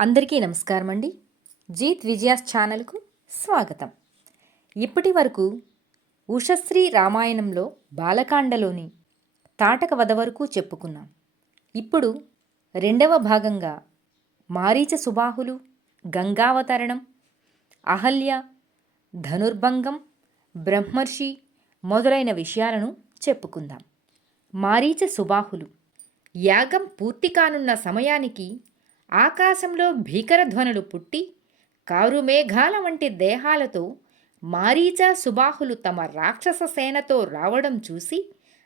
అందరికీ నమస్కారం అండి. జీత్ విజయాస్ ఛానల్కు స్వాగతం. ఇప్పటి వరకు ఉషశ్రీ రామాయణంలో బాలకాండలోని తాటక వధ వరకు చెప్పుకున్నాం. ఇప్పుడు రెండవ భాగంగా మారీచ సుబాహులు, గంగావతరణం, అహల్య, ధనుర్భంగం, బ్రహ్మర్షి మొదలైన విషయాలను చెప్పుకుందాం. మారీచ సుబాహులు. యాగం పూర్తి కానున్న సమయానికి ఆకాశంలో భీకర ధ్వనులు పుట్టి కారుమేఘాల వంటి దేహాలతో మారీచ సుబాహులు తమ రాక్షస సేనతో రావడం చూసి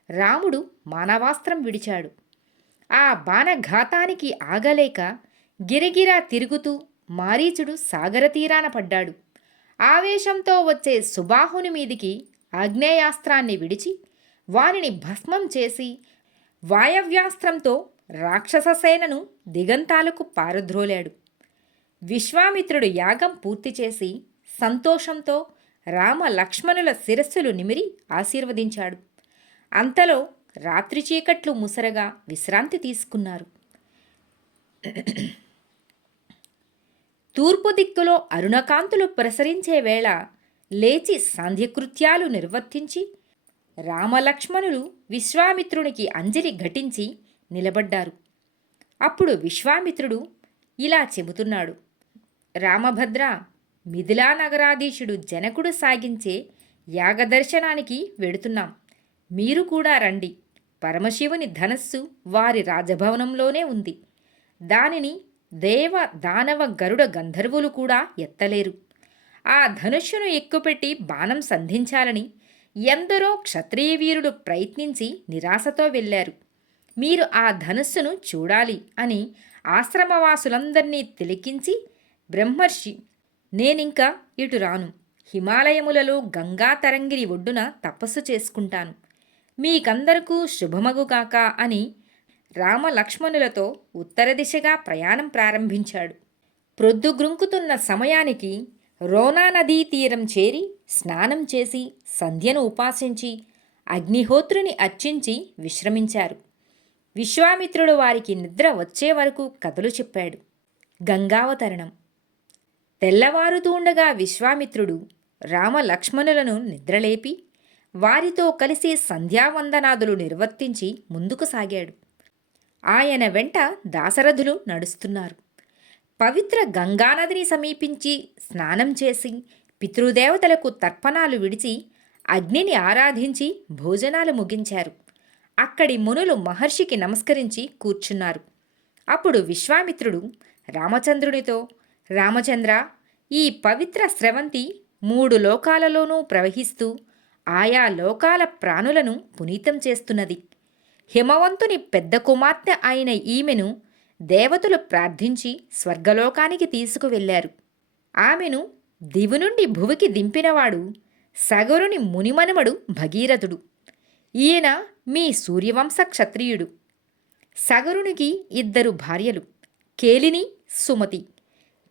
రాముడు మానవాస్త్రం విడిచాడు. ఆ బాణఘాతానికి ఆగలేక గిరగిరా తిరుగుతూ మారీచుడు సాగరతీరాన పడ్డాడు. ఆవేశంతో వచ్చే సుబాహుని మీదికి ఆగ్నేయాస్త్రాన్ని విడిచి వానిని భస్మం చేసి వాయవ్యాస్త్రంతో రాక్షస సేనను దిగంతాలకు పారద్రోలాడు. విశ్వామిత్రుడు యాగం పూర్తి చేసి సంతోషంతో రామ లక్ష్మణుల శిరస్సులు నిమిరి ఆశీర్వదించాడు. అంతలో రాత్రి చీకట్లు ముసరగా విశ్రాంతి తీసుకున్నారు. తూర్పు దిక్కులో అరుణకాంతులు ప్రసరించే వేళ లేచి సాంధ్యకృత్యాలు నిర్వర్తించి రామలక్ష్మణులు విశ్వామిత్రునికి అంజలి ఘటించి నిలబడ్డారు. అప్పుడు విశ్వామిత్రుడు ఇలా చెబుతున్నాడు: రామభద్ర, మిథిలా నగరాధీశుడు జనకుడు సాగించే యాగదర్శనానికి వెడుతున్నాం. మీరు కూడా రండి. పరమశివుని ధనస్సు వారి రాజభవనంలోనే ఉంది. దానిని దేవ దానవ గరుడ గంధర్వులు కూడా ఎత్తలేరు. ఆ ధనుష్యును ఎక్కుపెట్టి బాణం సంధించాలని ఎందరో క్షత్రియ వీరులు ప్రయత్నించి నిరాశతో వెళ్ళారు. మీరు ఆ ధనుస్సును చూడాలి అని ఆశ్రమవాసులందరినీ తిలకించి బ్రహ్మర్షి, నేనింకా ఇటు రాను. హిమాలయములలో గంగా తరంగిరి ఒడ్డున తపస్సు చేసుకుంటాను. మీకందరకు శుభమగుగాక అని రామలక్ష్మణులతో ఉత్తర దిశగా ప్రయాణం ప్రారంభించాడు. ప్రొద్దుగ్రుంకుతున్న సమయానికి రోనా నదీ తీరం చేరి స్నానం చేసి సంధ్యను ఉపాసించి అగ్నిహోత్రుని అర్చించి విశ్రమించారు. విశ్వామిత్రుడు వారికి నిద్ర వచ్చే వరకు కథలు చెప్పాడు. గంగావతరణం. తెల్లవారుతూండగా విశ్వామిత్రుడు రామలక్ష్మణులను నిద్రలేపి వారితో కలిసి సంధ్యావందనాదులు నిర్వర్తించి ముందుకు సాగాడు. ఆయన వెంట దాశరథులు నడుస్తున్నారు. పవిత్ర గంగానదిని సమీపించి స్నానం చేసి పితృదేవతలకు తర్పణాలు విడిచి అగ్నిని ఆరాధించి భోజనాలు ముగించారు. అక్కడి మునులు మహర్షికి నమస్కరించి కూర్చున్నారు. అప్పుడు విశ్వామిత్రుడు రామచంద్రునితో, రామచంద్ర, ఈ పవిత్ర స్రవంతి 3 లోకాలలోనూ ప్రవహిస్తూ ఆయా లోకాల ప్రాణులను పునీతం చేస్తున్నది. హిమవంతుని పెద్ద కుమార్తె అయిన ఈమెను దేవతలు ప్రార్థించి స్వర్గలోకానికి తీసుకువెళ్లారు. ఆమెను దివు నుండి భువికి దింపినవాడు సగరుని మునిమనుమడు భగీరథుడు. ఈయన మీ సూర్యవంశ క్షత్రియుడు. సగరునికి 2 భార్యలు, కేలిని, సుమతి.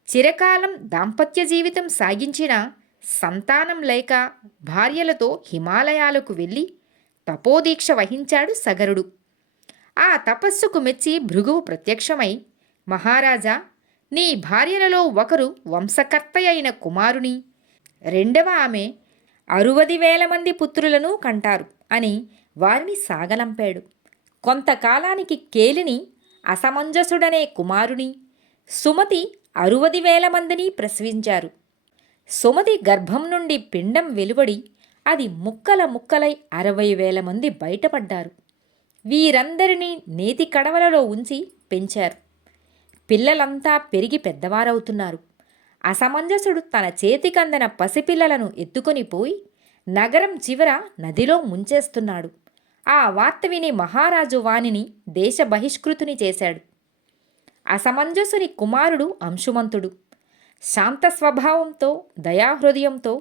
చిరకాలం దాంపత్య జీవితం సాగించిన సంతానం లేక భార్యలతో హిమాలయాలకు వెళ్ళి తపోదీక్ష వహించాడు సగరుడు. ఆ తపస్సుకు మెచ్చి భృగువు ప్రత్యక్షమై, మహారాజా, నీ భార్యలలో ఒకరు వంశకర్త అయిన కుమారుని, రెండవ ఆమె 60,000 మంది పుత్రులను కంటారు అని వారిని సాగనంపాడు. కొంతకాలానికి కేలిని అసమంజసుడనే కుమారుని, సుమతి 60,000 మందిని ప్రసవించారు. సుమతి గర్భం నుండి పిండం వెలువడి అది ముక్కల ముక్కలై 60,000 మంది బయటపడ్డారు. వీరందరినీ నేతి కడవలలో ఉంచి పెంచారు. పిల్లలంతా పెరిగి పెద్దవారవుతున్నారు. అసమంజసుడు తన చేతికందన పసిపిల్లలను ఎత్తుకొని పోయి నగరం చివర నదిలో ముంచేస్తున్నాడు. ఆ వార్త విని మహారాజు వానిని దేశ బహిష్కృతుని చేశాడు. అసమంజసుని కుమారుడు అంశుమంతుడు. శాంత స్వభావంతో, దయాహృదయంతో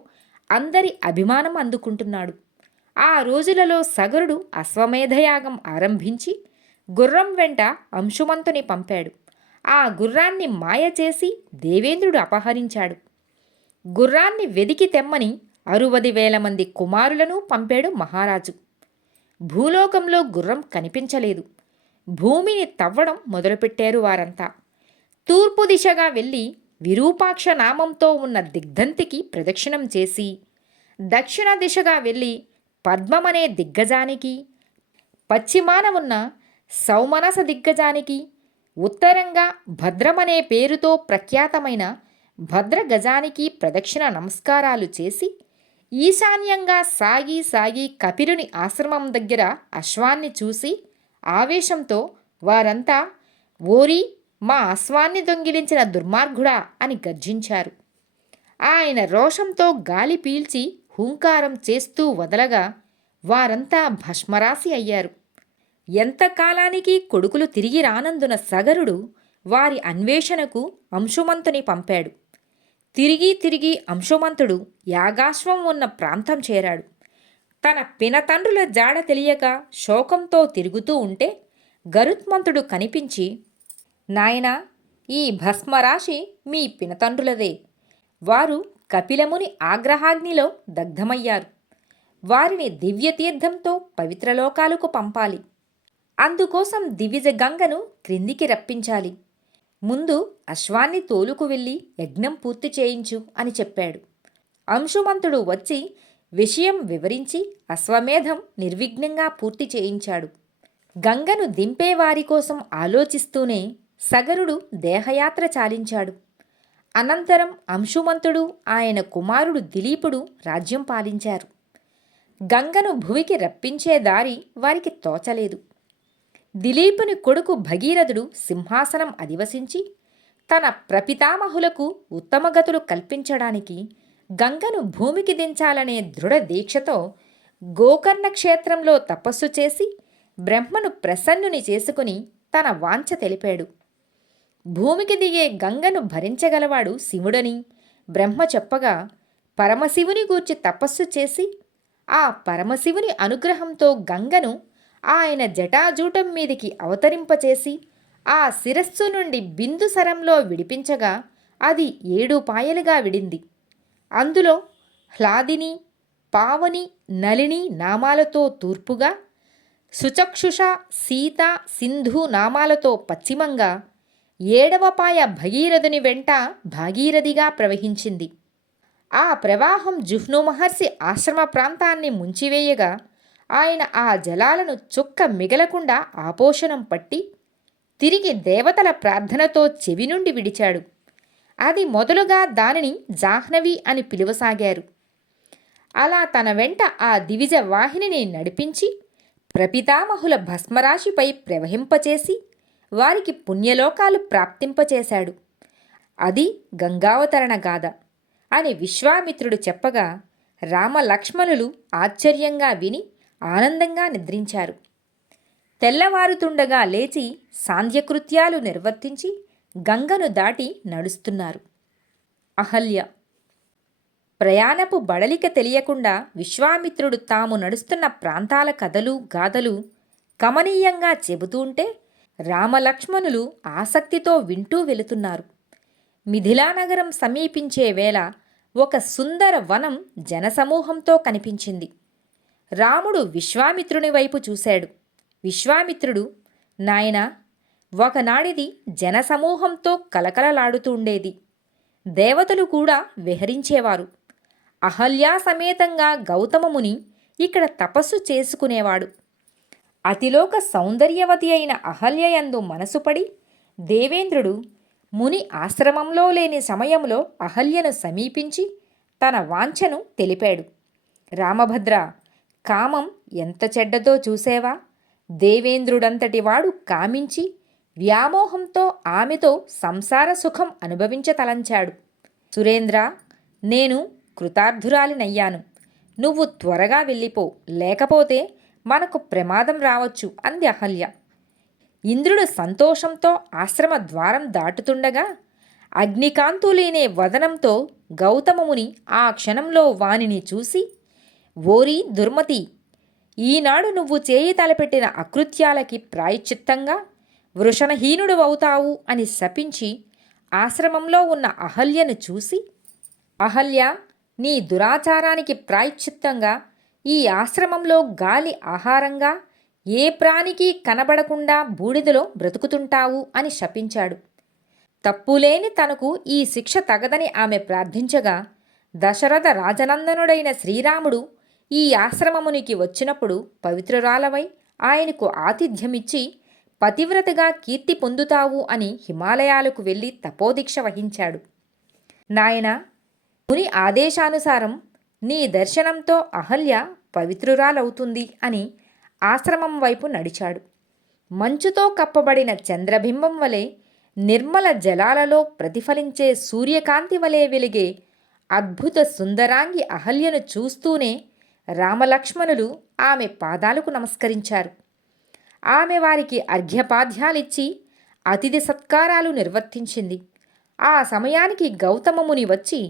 అందరి అభిమానం అందుకుంటున్నాడు. ఆ రోజులలో సగరుడు అశ్వమేధయాగం ఆరంభించి గుర్రం వెంట అంశుమంతుని పంపాడు. ఆ గుర్రాన్ని మాయ చేసి దేవేంద్రుడు అపహరించాడు. గుర్రాన్ని వెదికి తెమ్మని 60,000 మంది కుమారులను పంపాడు మహారాజు. భూలోకంలో గుర్రం కనిపించలేదు. భూమిని తవ్వడం మొదలుపెట్టారు వారంతా. తూర్పు దిశగా వెళ్ళి విరూపాక్ష నామంతో ఉన్న దిగ్ధంతికి ప్రదక్షిణం చేసి, దక్షిణ దిశగా వెళ్ళి పద్మమనే దిగ్గజానికి, పశ్చిమాన ఉన్న సౌమనస దిగ్గజానికి, ఉత్తరంగా భద్రమనే పేరుతో ప్రఖ్యాతమైన భద్రగజానికి ప్రదక్షిణ నమస్కారాలు చేసి, ఈశాన్యంగా సాగి సాగి కపిలుని ఆశ్రమం దగ్గర అశ్వాన్ని చూసి ఆవేశంతో వారంతా, ఓరి, మా అశ్వాన్ని దొంగిలించిన దుర్మార్గుడా అని గర్జించారు. ఆయన రోషంతో గాలి పీల్చి హూంకారం చేస్తూ వదలగా వారంతా భస్మరాశి అయ్యారు. ఎంతకాలానికి కొడుకులు తిరిగి రానందున సగరుడు వారి అన్వేషణకు అంశుమంతుని పంపాడు. తిరిగి తిరిగి అంశుమంతుడు యాగాశ్వం ఉన్న ప్రాంతం చేరాడు. తన పినతండ్రుల జాడ తెలియక శోకంతో తిరుగుతూ ఉంటే గరుత్మంతుడు కనిపించి, నాయనా, ఈ భస్మరాశి మీ పినతండ్రులదే. వారు కపిలముని ఆగ్రహాగ్నిలో దగ్ధమయ్యారు. వారిని దివ్యతీర్థంతో పవిత్రలోకాలకు పంపాలి. అందుకోసం దివిజ గంగను క్రిందికి రప్పించాలి. ముందు అశ్వాన్ని తోలుకు వెళ్ళి యజ్ఞం పూర్తి చేయించు అని చెప్పాడు. అంశుమంతుడు వచ్చి విషయం వివరించి అశ్వమేధం నిర్విఘ్నంగా పూర్తి చేయించాడు. గంగను దింపేవారి కోసం ఆలోచిస్తూనే సగరుడు దేహయాత్ర చాలించాడు. అనంతరం అంశుమంతుడు, ఆయన కుమారుడు దిలీపుడు రాజ్యం పాలించారు. గంగను భువికి రప్పించే దారి వారికి తోచలేదు. దిలీపుని కొడుకు భగీరథుడు సింహాసనం అధివసించి తన ప్రపితామహులకు ఉత్తమగతులు కల్పించడానికి గంగను భూమికి దించాలనే దృఢ దీక్షతో గోకర్ణ క్షేత్రంలో తపస్సు చేసి బ్రహ్మను ప్రసన్నుని చేసుకుని తన వాంఛ తెలిపాడు. భూమికి దిగే గంగను భరించగలవాడు శివుడని బ్రహ్మ చెప్పగా పరమశివుని గూర్చి తపస్సు చేసి ఆ పరమశివుని అనుగ్రహంతో గంగను ఆయన జటాజూటం మీదికి అవతరింపచేసి ఆ శిరస్సు నుండి బిందుసరంలో విడిపించగా అది 7 పాయలుగా విడింది. అందులో హ్లాదిని, పావని, నలిని నామాలతో తూర్పుగా, సుచక్షుష, సీత, సింధు నామాలతో పశ్చిమంగా, 7వ పాయ భగీరథుని వెంట భాగీరథిగా ప్రవహించింది. ఆ ప్రవాహం జుహ్ను మహర్షి ఆశ్రమ ప్రాంతాన్ని ముంచివేయగా ఆయన ఆ జలాలను చుక్క మిగలకుండా ఆపోషణం పట్టి తిరిగి దేవతల ప్రార్థనతో చెవి నుండి విడిచాడు. అది మొదలుగా దానిని జాహ్నవి అని పిలువసాగారు. అలా తన వెంట ఆ దివిజ వాహినిని నడిపించి ప్రపితామహుల భస్మరాశిపై ప్రవహింపచేసి వారికి పుణ్యలోకాలు ప్రాప్తింపచేశాడు. అది గంగావతరణ గాథ అని విశ్వామిత్రుడు చెప్పగా రామలక్ష్మణులు ఆశ్చర్యంగా విని ఆనందంగా నిద్రించారు. తెల్లవారుతుండగా లేచి సాంధ్యకృత్యాలు నిర్వర్తించి గంగను దాటి నడుస్తున్నారు. అహల్య ప్రయాణపు బడలిక తెలియకుండా విశ్వామిత్రుడు తాము నడుస్తున్న ప్రాంతాల కథలు గాథలు కమనీయంగా చెబుతుంటే రామలక్ష్మణులు ఆసక్తితో వింటూ వెళుతున్నారు. మిథిలానగరం సమీపించే వేళ ఒక సుందర వనం జనసమూహంతో కనిపించింది. రాముడు విశ్వామిత్రుని వైపు చూశాడు. విశ్వామిత్రుడు, నాయనా, ఒకనాడిది జనసమూహంతో కలకలలాడుతుండేది. దేవతలు కూడా విహరించేవారు. అహల్యా సమేతంగా గౌతమముని ఇక్కడ తపస్సు చేసుకునేవాడు. అతిలోక సౌందర్యవతి అయిన అహల్యయందు మనసుపడి దేవేంద్రుడు ముని ఆశ్రమంలో లేని సమయంలో అహల్యను సమీపించి తన వాంఛను తెలిపాడు. రామభద్ర, కామం ఎంత చెడ్డదో చూసేవా? దేవేంద్రుడంతటి వాడు కామించి వ్యామోహంతో ఆమెతో సంసార సుఖం అనుభవించతలంచాడు. సురేంద్ర, నేను కృతార్థురాలినయ్యాను. నువ్వు త్వరగా వెళ్ళిపో, లేకపోతే మనకు ప్రమాదం రావచ్చు అంది అహల్య. ఇంద్రుడు సంతోషంతో ఆశ్రమ ద్వారం దాటుతుండగా అగ్నికాంతులేనే వదనంతో గౌతమముని ఆ క్షణంలో వానిని చూసి, ఓరి దుర్మతి, ఈనాడు నువ్వు చేయి తలపెట్టిన అకృత్యాలకి ప్రాయశ్చిత్తంగా వృషణహీనుడు అవుతావు అని శపించి ఆశ్రమంలో ఉన్న అహల్యను చూసి, అహల్య, నీ దురాచారానికి ప్రాయశ్చిత్తంగా ఈ ఆశ్రమంలో గాలి ఆహారంగా ఏ ప్రాణికి కనబడకుండా బూడిదలో బ్రతుకుతుంటావు అని శపించాడు. తప్పులేని తనకు ఈ శిక్ష తగదని ఆమె ప్రార్థించగా, దశరథ రాజనందనుడైన శ్రీరాముడు ఈ ఆశ్రమమునికి వచ్చినప్పుడు పవిత్రురాలవై ఆయనకు ఆతిథ్యమిచ్చి పతివ్రతగా కీర్తి పొందుతావు అని హిమాలయాలకు వెళ్ళి తపోదీక్ష వహించాడు. నాయనా, ముని ఆదేశానుసారం నీ దర్శనంతో అహల్య పవిత్రురాలవుతుంది అని ఆశ్రమం వైపు నడిచాడు. మంచుతో కప్పబడిన చంద్రబింబం వలె, నిర్మల జలాలలో ప్రతిఫలించే సూర్యకాంతి వలె వెలిగే అద్భుత సుందరాంగి అహల్యను చూస్తూనే రామలక్ష్మణులు ఆమె పాదాలకు నమస్కరించారు. ఆమె వారికి అర్ఘ్యపాద్యాలిచ్చి అతిథి సత్కారాలు నిర్వర్తించింది. ఆ సమయానికి గౌతమముని వచ్చి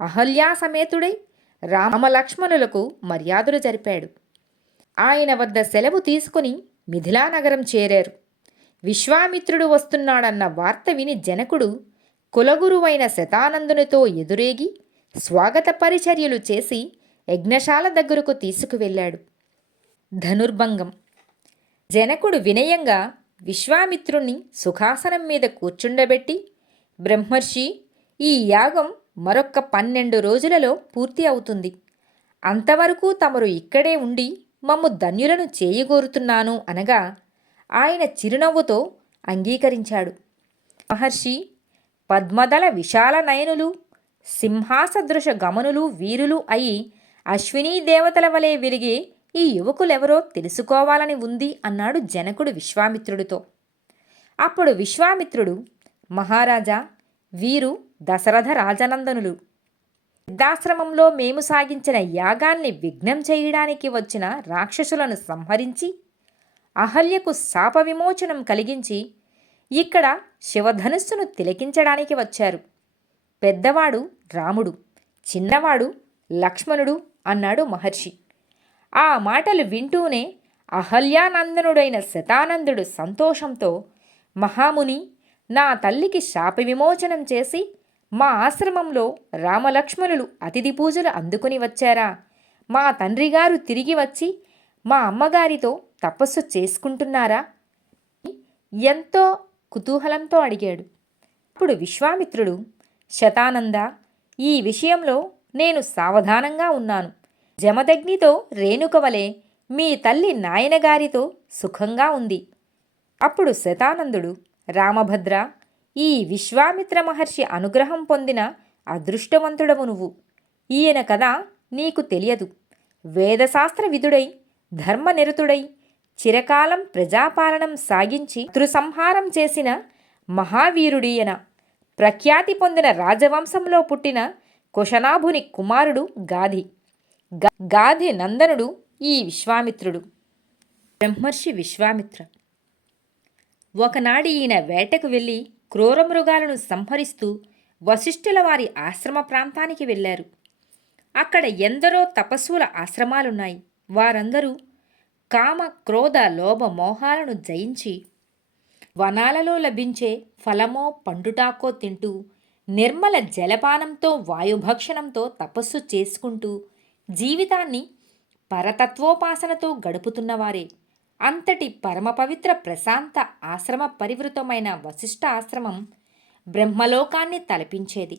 అహల్యా సమేతుడై రామలక్ష్మణులకు మర్యాదలు జరిపాడు. ఆయన వద్ద సెలవు తీసుకుని మిథిలానగరం చేరారు. విశ్వామిత్రుడు వస్తున్నాడన్న వార్త విని జనకుడు కులగురువైన శతానందునితో ఎదురేగి స్వాగత పరిచర్యలు చేసి యజ్ఞశాల దగ్గరకు తీసుకువెళ్ళాడు. ధనుర్భంగం. జనకుడు వినయంగా విశ్వామిత్రుణ్ణి సుఖాసనం మీద కూర్చుండబెట్టి, బ్రహ్మర్షి, ఈ యాగం మరొక్క 12 రోజులలో పూర్తి అవుతుంది. అంతవరకు తమరు ఇక్కడే ఉండి మమ్ము ధన్యులను చేయగోరుతున్నాను అనగా, ఆయన చిరునవ్వుతో అంగీకరించాడు. మహర్షి, పద్మదళ విశాల నయనులు, సింహాసదృశ గమనులు వీరులు అయి అశ్వినీ దేవతల వలె వెలిగే ఈ యువకులెవరో తెలుసుకోవాలని ఉంది అన్నాడు జనకుడు విశ్వామిత్రుడితో. అప్పుడు విశ్వామిత్రుడు, మహారాజా, వీరు దశరథ రాజనందనులు. సిద్ధాశ్రమంలో మేము సాగించిన యాగాన్ని విఘ్నం చేయడానికి వచ్చిన రాక్షసులను సంహరించి అహల్యకు శాప విమోచనం కలిగించి ఇక్కడ శివధనుస్సును తిలకించడానికి వచ్చారు. పెద్దవాడు రాముడు, చిన్నవాడు లక్ష్మణుడు అన్నాడు మహర్షి. ఆ మాటలు వింటూనే అహల్యానందనుడైన శతానందుడు సంతోషంతో, మహాముని, నా తల్లికి శాప విమోచనం చేసి మా ఆశ్రమంలో రామలక్ష్మణులు అతిథి పూజలు అందుకుని వచ్చారా? మా తండ్రిగారు తిరిగి వచ్చి మా అమ్మగారితో తపస్సు చేసుకుంటున్నారా? ఎంతో కుతూహలంతో అడిగాడు. అప్పుడు విశ్వామిత్రుడు, శతానంద, ఈ విషయంలో నేను సావధానంగా ఉన్నాను. జమదగ్నితో రేణుకవలే మీ తల్లి నాయనగారితో సుఖంగా ఉంది. అప్పుడు శతానందుడు, రామభద్ర, ఈ విశ్వామిత్ర మహర్షి అనుగ్రహం పొందిన అదృష్టవంతుడవు నువ్వు. ఈయన కదా నీకు తెలియదు. వేదశాస్త్ర విధుడై, ధర్మనిరతుడై, చిరకాలం ప్రజాపాలనం సాగించి శత్రుసంహారం చేసిన మహావీరుడీయన. ప్రఖ్యాతి పొందిన రాజవంశంలో పుట్టిన కుశనాభుని కుమారుడు గాధి. గాధి నందనుడు ఈ విశ్వామిత్రుడు. బ్రహ్మర్షి విశ్వామిత్ర. ఒకనాడు ఈయన వేటకు వెళ్ళి క్రూరమృగాలను సంహరిస్తూ వశిష్ఠుల వారి ఆశ్రమ ప్రాంతానికి వెళ్ళారు. అక్కడ ఎందరో తపస్సుల ఆశ్రమాలున్నాయి. వారందరూ కామ, క్రోధ, లోభ, మోహాలను జయించి వనాలలో లభించే ఫలమో పండుటాకో తింటూ, నిర్మల జలపానంతో వాయుభక్షణంతో తపస్సు చేసుకుంటూ జీవితాన్ని పరతత్వోపాసనతో గడుపుతున్నవారే. అంతటి పరమ పవిత్ర ప్రశాంత ఆశ్రమ పరివృతమైన వశిష్ఠ ఆశ్రమం బ్రహ్మలోకాన్ని తలపించేది.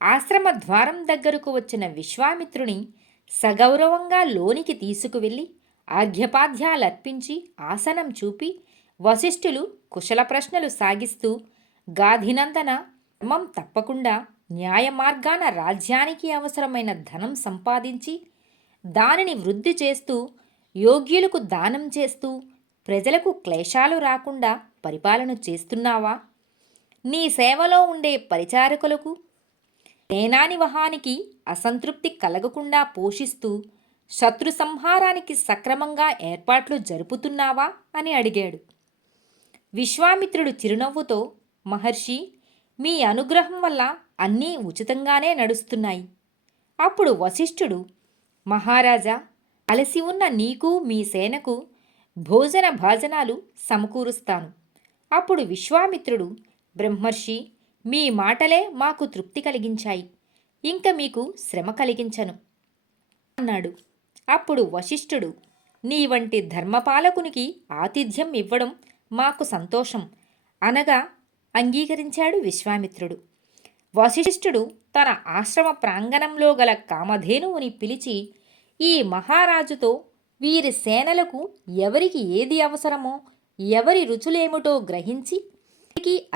ఆశ్రమ ద్వారం దగ్గరకు వచ్చిన విశ్వామిత్రుని సగౌరవంగా లోనికి తీసుకువెళ్ళి ఆర్ఘ్యపాద్యాలర్పించి ఆసనం చూపి వశిష్ఠులు కుశల ప్రశ్నలు సాగిస్తూ, గాధినందన, ధర్మం తప్పకుండా న్యాయ మార్గాన రాజ్యానికి అవసరమైన ధనం సంపాదించి దానిని వృద్ధి చేస్తూ, యోగ్యులకు దానం చేస్తూ, ప్రజలకు క్లేశాలు రాకుండా పరిపాలన చేస్తున్నావా? నీ సేవలో ఉండే పరిచారకులకు, సేనానివహానికి అసంతృప్తి కలగకుండా పోషిస్తూ, శత్రు సంహారానికి సక్రమంగా ఏర్పాట్లు జరుపుతున్నావా అని అడిగాడు. విశ్వామిత్రుడు చిరునవ్వుతో, మహర్షి, మీ అనుగ్రహం వల్ల అన్నీ ఉచితంగానే నడుస్తున్నాయి. అప్పుడు వశిష్ఠుడు, మహారాజా, అలసి ఉన్న నీకు మీ సేనకు భోజన భాజనాలు సమకూరుస్తాను. అప్పుడు విశ్వామిత్రుడు, బ్రహ్మర్షి, మీ మాటలే మాకు తృప్తి కలిగించాయి. ఇంక మీకు శ్రమ కలిగించను అన్నాడు. అప్పుడు వశిష్ఠుడు, నీ వంటి ధర్మపాలకునికి ఆతిథ్యం ఇవ్వడం మాకు సంతోషం అనగా, అంగీకరించాడు విశ్వామిత్రుడు. వశిష్ఠుడు తన ఆశ్రమ ప్రాంగణంలో గల కామధేనువుని పిలిచి ఈ మహారాజుతో వీరి సేనలకు ఎవరికి ఏది అవసరమో, ఎవరి రుచులేమిటో గ్రహించి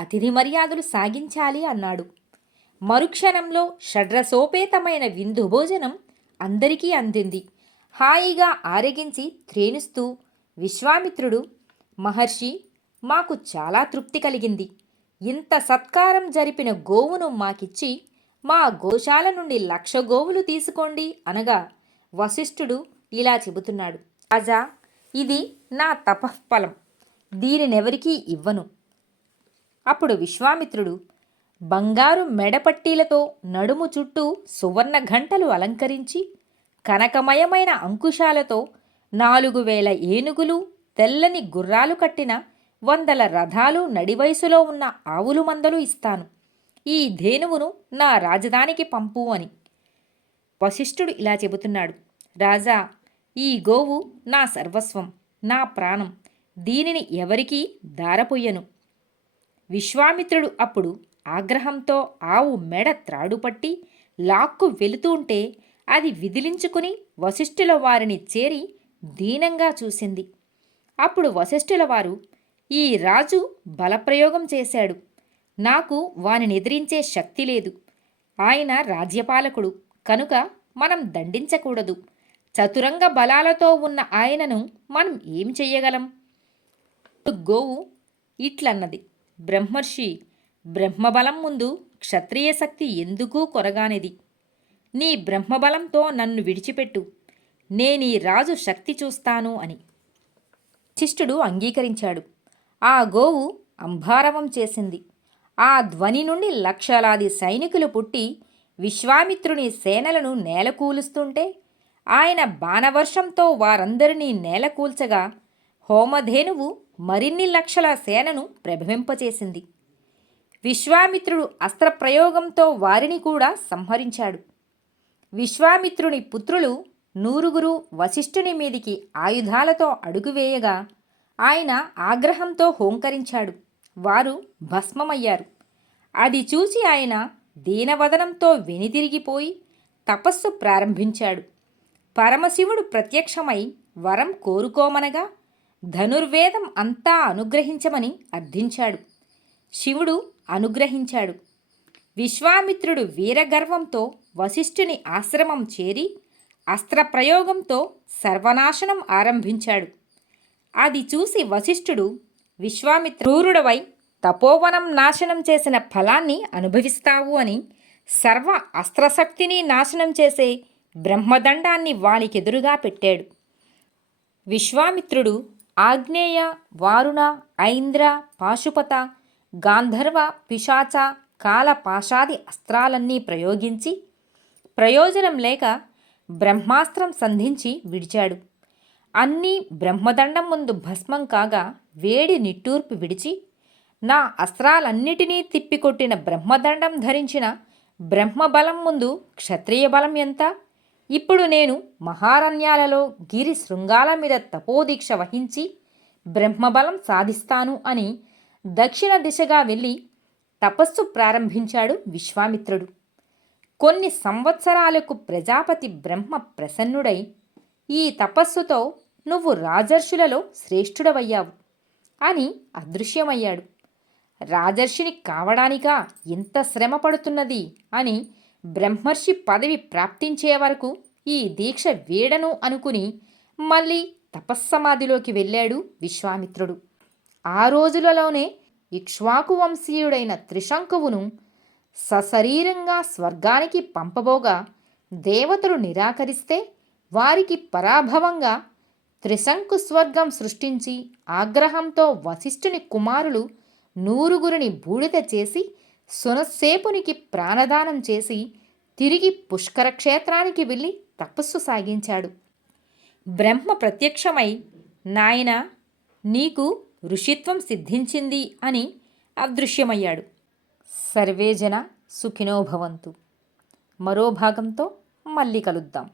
అతిథి మర్యాదలు సాగించాలి అన్నాడు. మరుక్షణంలో షడ్రసోపేతమైన విందు భోజనం అందరికీ అందింది. హాయిగా ఆరగించి త్రేణుస్తూ విశ్వామిత్రుడు, మహర్షి, మాకు చాలా తృప్తి కలిగింది. ఇంత సత్కారం జరిపిన గోవును మాకిచ్చి మా గోశాల నుండి 1,00,000 గోవులు తీసుకోండి అనగా వశిష్ఠుడు ఇలా చెబుతున్నాడు. రాజా, ఇది నా తపఃఫలం, దీనినెవరికీ ఇవ్వను. అప్పుడు విశ్వామిత్రుడు బంగారు మెడపట్టీలతో నడుము చుట్టూ సువర్ణ ఘంటలు అలంకరించి కనకమయమైన అంకుశాలతో 4,000 ఏనుగులు, తెల్లని గుర్రాలు కట్టిన 100 రథాలు, నడివయసులో ఉన్న ఆవులు మందలు ఇస్తాను. ఈ ధేనువును నా రాజధానికి పంపు అని. వశిష్ఠుడు ఇలా చెబుతున్నాడు. రాజా, ఈ గోవు నా సర్వస్వం, నా ప్రాణం, దీనిని ఎవరికీ దారపొయ్యను. విశ్వామిత్రుడు అప్పుడు ఆగ్రహంతో ఆవు మెడ త్రాడుపట్టి లాక్కు వెళుతుంటే అది విదిలించుకుని వశిష్ఠుల వారిని చేరి దీనంగా చూసింది. అప్పుడు వశిష్ఠుల వారు, ఈ రాజు బలప్రయోగం చేశాడు. నాకు వానిని ఎదిరించే శక్తి లేదు. ఆయన రాజ్యపాలకుడు కనుక మనం దండించకూడదు. చతురంగ బలాలతో ఉన్న ఆయనను మనం ఏం చెయ్యగలం? గోవు ఇట్లన్నది. బ్రహ్మర్షి, బ్రహ్మబలం ముందు క్షత్రియ శక్తి ఎందుకూ కొరగానిది. నీ బ్రహ్మబలంతో నన్ను విడిచిపెట్టు, నేనీ రాజు శక్తి చూస్తాను అని. వశిష్ఠుడు అంగీకరించాడు. ఆ గోవు అంబారవం చేసింది. ఆ ధ్వని నుండి లక్షలాది సైనికులు పుట్టి విశ్వామిత్రుని సేనలను నేలకూలుస్తుంటే ఆయన బాణవర్షంతో వారందరినీ నేలకూల్చగా హోమధేనువు మరిన్ని లక్షల సేనను ప్రభవింపచేసింది. విశ్వామిత్రుడు అస్త్రప్రయోగంతో వారిని కూడా సంహరించాడు. విశ్వామిత్రుని పుత్రులు 100 వశిష్ఠుని మీదికి ఆయుధాలతో అడుగువేయగా ఆయన ఆగ్రహంతో హోంకరించాడు. వారు భస్మమయ్యారు. అది చూసి ఆయన దీనవదనంతో వెనుదిరిగిపోయి తపస్సు ప్రారంభించాడు. పరమశివుడు ప్రత్యక్షమై వరం కోరుకోమనగా ధనుర్వేదం అంతా అనుగ్రహించమని అర్థించాడు. శివుడు అనుగ్రహించాడు. విశ్వామిత్రుడు వీరగర్వంతో వశిష్ఠుని ఆశ్రమం చేరి అస్త్రప్రయోగంతో సర్వనాశనం ఆరంభించాడు. అది చూసి వశిష్ఠుడు, విశ్వామిత్రుడవై తపోవనం నాశనం చేసిన ఫలాన్ని అనుభవిస్తావు అని సర్వ అస్త్రశక్తిని నాశనం చేసే బ్రహ్మదండాన్ని వానికెదురుగా పెట్టాడు. విశ్వామిత్రుడు ఆగ్నేయ, వారుణ, ఐంద్ర, పాశుపత, గాంధర్వ, పిశాచ, కాల, పాశాది అస్త్రాలన్నీ ప్రయోగించి ప్రయోజనం లేక బ్రహ్మాస్త్రం సంధించి విడిచాడు. అన్నీ బ్రహ్మదండం ముందు భస్మం కాగా వేడి నిట్టూర్పు విడిచి, నా అస్త్రాలన్నిటినీ తిప్పికొట్టిన బ్రహ్మదండం ధరించిన బ్రహ్మబలం ముందు క్షత్రియ బలం ఎంత? ఇప్పుడు నేను మహారణ్యాలలో గిరి శృంగాల మీద తపోదీక్ష వహించి బ్రహ్మబలం సాధిస్తాను అని దక్షిణ దిశగా వెళ్ళి తపస్సు ప్రారంభించాడు విశ్వామిత్రుడు. కొన్ని సంవత్సరాలకు ప్రజాపతి బ్రహ్మ ప్రసన్నుడై, ఈ తపస్సుతో నువ్వు రాజర్షులలో శ్రేష్ఠుడవయ్యావు అని అదృశ్యమయ్యాడు. రాజర్షిని కావడానికా ఇంత శ్రమ పడుతున్నది అని బ్రహ్మర్షి పదవి ప్రాప్తించే వరకు ఈ దీక్ష వీడను అనుకుని మళ్ళీ తపస్సమాధిలోకి వెళ్ళాడు విశ్వామిత్రుడు. ఆ రోజులలోనే ఇక్ష్వాకు వంశీయుడైన త్రిశంకువును సశరీరంగా స్వర్గానికి పంపబోగా దేవతలు నిరాకరిస్తే వారికి పరాభవంగా త్రిశంకు స్వర్గం సృష్టించి ఆగ్రహంతో వశిష్ఠుని కుమారులు 100 బూడిద చేసి సునస్సేపునికి ప్రాణదానం చేసి తిరిగి పుష్కర క్షేత్రానికి వెళ్ళి తపస్సు సాగించాడు. బ్రహ్మ ప్రత్యక్షమై, నాయనా, నీకు ఋషిత్వం సిద్ధించింది అని అదృశ్యమయ్యాడు. సర్వే జన సుఖినో భవంతు. మరో భాగంతో మళ్ళీ కలుద్దాం.